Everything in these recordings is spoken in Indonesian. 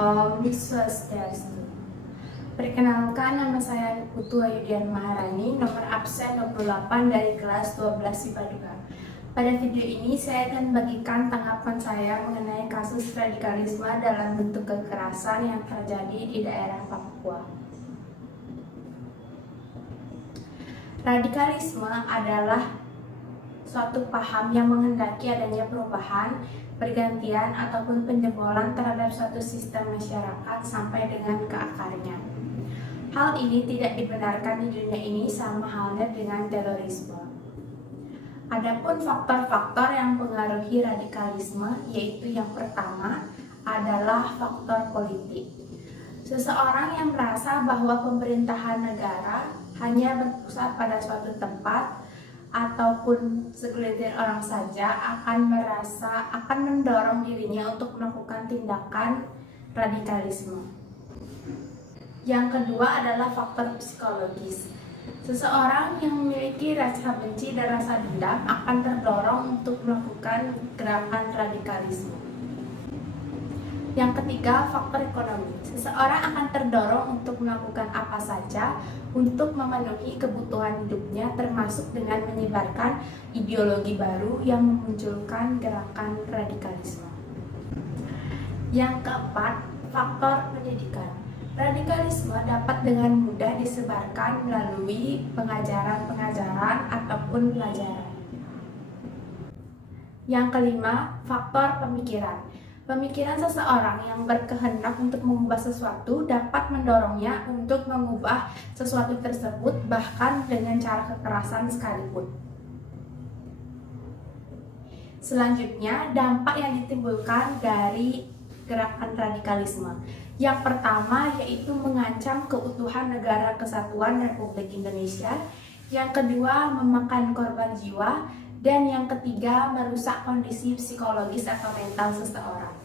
Om Swastiastu. Perkenalkan, nama saya Putu Ayudian Maharani, nomor absen 28 dari kelas 12 IPA 2. Pada video ini saya akan bagikan tanggapan saya mengenai kasus radikalisme dalam bentuk kekerasan yang terjadi di daerah Papua. Radikalisme adalah suatu paham yang menghendaki adanya perubahan, pergantian, ataupun penjebolan terhadap suatu sistem masyarakat sampai dengan ke akarnya. Hal ini tidak dibenarkan di dunia ini, sama halnya dengan terorisme. Adapun faktor-faktor yang mempengaruhi radikalisme, yaitu yang pertama adalah faktor politik. Seseorang yang merasa bahwa pemerintahan negara hanya berpusat pada suatu tempat ataupun segelintir orang saja akan mendorong dirinya untuk melakukan tindakan radikalisme. Yang kedua adalah faktor psikologis. Seseorang yang memiliki rasa benci dan rasa dendam akan terdorong untuk melakukan gerakan radikalisme. Yang ketiga, faktor ekonomi. Seseorang akan terdorong untuk melakukan apa saja untuk memenuhi kebutuhan hidupnya, termasuk dengan menyebarkan ideologi baru yang memunculkan gerakan radikalisme. Yang keempat, faktor pendidikan. Radikalisme dapat dengan mudah disebarkan melalui pengajaran ataupun pelajaran. Yang kelima, faktor pemikiran. Pemikiran seseorang yang berkehendak untuk mengubah sesuatu dapat mendorongnya untuk mengubah sesuatu tersebut, bahkan dengan cara kekerasan sekalipun. Selanjutnya, dampak yang ditimbulkan dari gerakan radikalisme. Yang pertama yaitu mengancam keutuhan Negara Kesatuan Republik Indonesia. Yang kedua, memakan korban jiwa. Dan yang ketiga, merusak kondisi psikologis atau mental seseorang.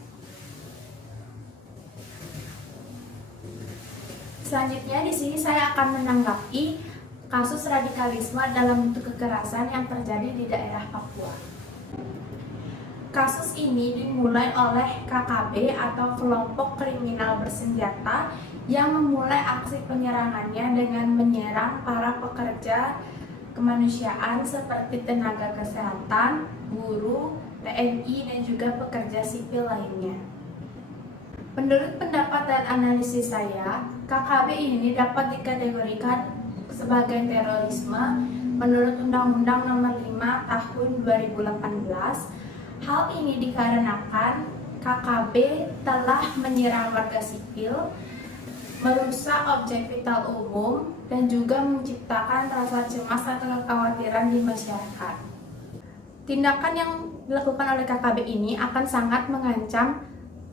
Selanjutnya di sini saya akan menanggapi kasus radikalisme dalam bentuk kekerasan yang terjadi di daerah Papua. Kasus ini dimulai oleh KKB atau kelompok kriminal bersenjata yang memulai aksi penyerangannya dengan menyerang para pekerja kemanusiaan seperti tenaga kesehatan, buruh, TNI, dan juga pekerja sipil lainnya. Menurut pendapat dan analisis saya, KKB ini dapat dikategorikan sebagai terorisme menurut Undang-Undang Nomor 5 Tahun 2018. Hal ini dikarenakan KKB telah menyerang warga sipil, merusak objek vital umum, dan juga menciptakan rasa cemas atau kekhawatiran di masyarakat. Tindakan yang dilakukan oleh KKB ini akan sangat mengancam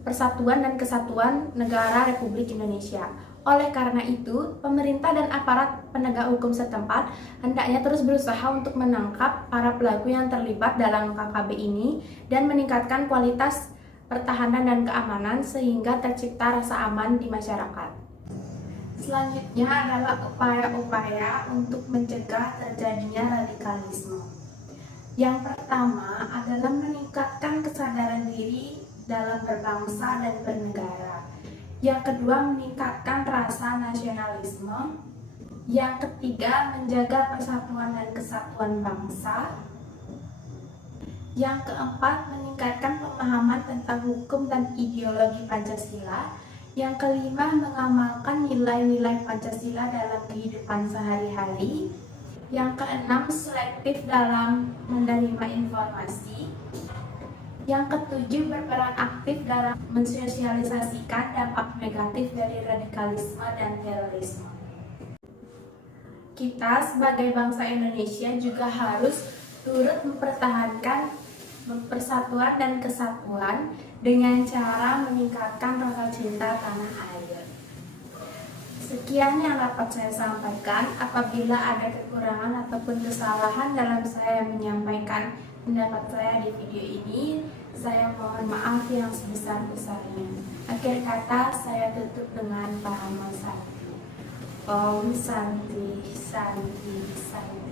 persatuan dan kesatuan negara Republik Indonesia. Oleh karena itu, pemerintah dan aparat penegak hukum setempat hendaknya terus berusaha untuk menangkap para pelaku yang terlibat dalam KKB ini dan meningkatkan kualitas pertahanan dan keamanan sehingga tercipta rasa aman di masyarakat. Selanjutnya adalah upaya-upaya untuk mencegah terjadinya radikalisme. Yang pertama adalah meningkatkan kesadaran diri dalam berbangsa dan bernegara. Yang kedua, meningkatkan rasa nasionalisme. Yang ketiga, menjaga persatuan dan kesatuan bangsa. Yang keempat, meningkatkan pemahaman tentang hukum dan ideologi Pancasila. Yang kelima, mengamalkan nilai-nilai Pancasila dalam kehidupan sehari-hari. Yang keenam, selektif dalam menerima informasi. Yang ketujuh, berperan aktif dalam mensosialisasikan dampak negatif dari radikalisme dan terorisme. Kita sebagai bangsa Indonesia juga harus turut mempertahankan persatuan dan kesatuan dengan cara meningkatkan rasa cinta tanah air. Sekian yang dapat saya sampaikan. Apabila ada kekurangan ataupun kesalahan dalam saya menyampaikan pendapat saya di video ini, saya mohon maaf yang sebesar-besarnya. Akhir kata, saya tutup dengan Parama Sakti. Om Santi Santi Santi.